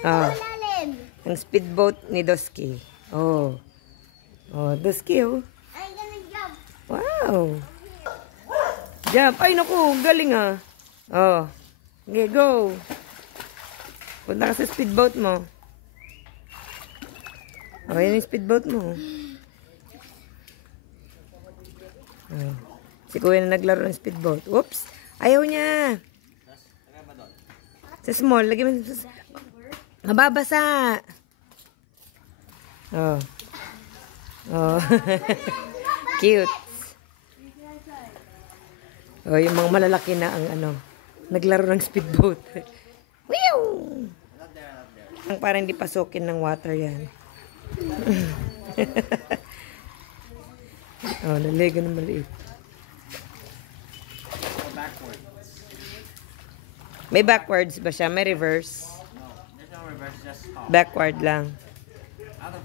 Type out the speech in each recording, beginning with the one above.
Oh. Ang speedboat ni Dosky. Oh. Oh, Dosky, oh. I'm gonna jump. Wow. Jump. Ay, naku. Galing, ah. Oh. Okay, go. Punta ka sa speedboat mo. Oh, yan yung speedboat mo. Oh. Si Kuya na naglaro ng speedboat. Whoops. Ayaw niya. Sa small. Lagi mo sa... Mababasa. Oh. Oh. Cute. Oh, yung mga malalaki na ang ano, naglaro ng speedboat. Whew! Ang parang hindi pasukin ng water yan. Oh, naligo na maliit. May backwards ba siya? May reverse? No, there's no reverse, just stop. Backward lang.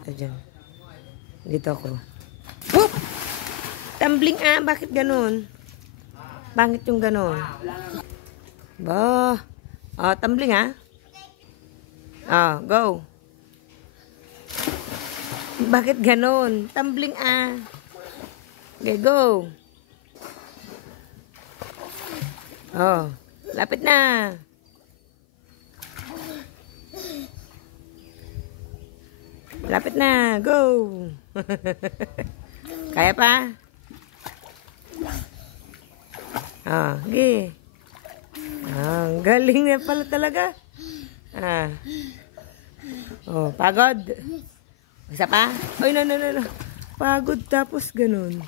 Ito dyan. Dito ako. Whoop! Tumbling ah! Bakit ganun? Bakit yung ganun? Ba? Oh, tumbling ah. Oh, go. Bakit ganun? Tumbling ah. Okay, go. Oh, lapit na. Lapit na. Go. Kaya pa? Ah, okay. Ah, galing na pala talaga. Ah. Oh, pagod. Isa pa? Ay, no. Pagod tapos ganun.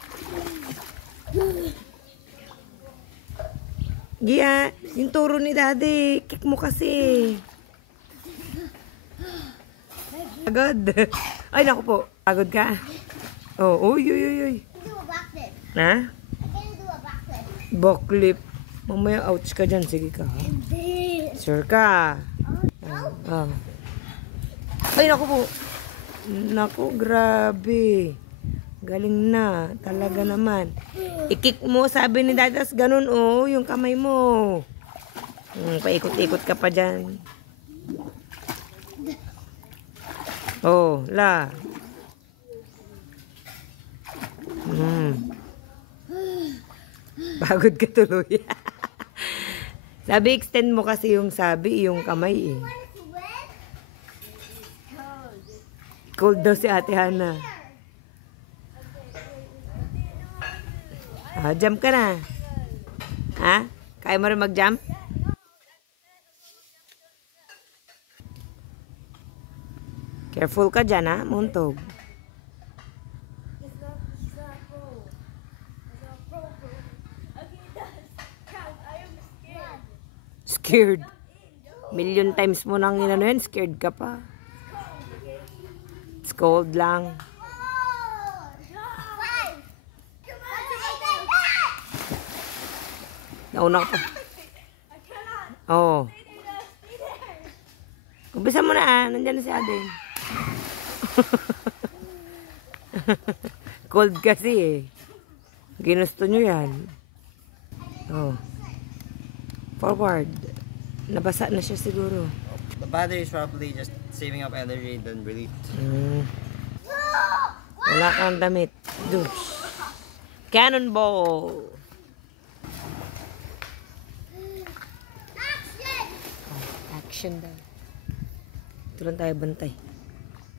Gia, yung turo ni Daddy. Kick mo kasi. Pagod. Ay, naku po. Pagod ka. Oh, uy. Do a backflip. Ha? I'm gonna do a backflip. Backflip. Mamaya ouch ka dyan. Sige ka. And then... Sure ka. Ah. Ay, naku po. Naku, grabe. Galing na. Talaga naman. I-kick mo, sabi ni Dadas, ganun, oh, yung kamay mo. Paikot-ikot ka pa dyan. Oh, la. Pagod ka tuloy. Sabi, extend mo kasi yung yung kamay, eh. Cold daw si Ate Hana. Ah, jump ka na. Ha? Kaya mo rin mag-jump? Careful ka dyan, ha? Muntog. Scared. Million times mo nang inano yan, scared ka pa. It's cold lang. Nauna ka pa. Oo. Umpisa mo na ah. Nandyan na si Aden. Cold kasi eh. Ginusto nyo yan. Oh. Forward. Nabasa na siya siguro. The battery is probably just saving up energy and then relief. Wala kang damit. Douche. Cannonball. Action daw. Ito lang tayo bantay.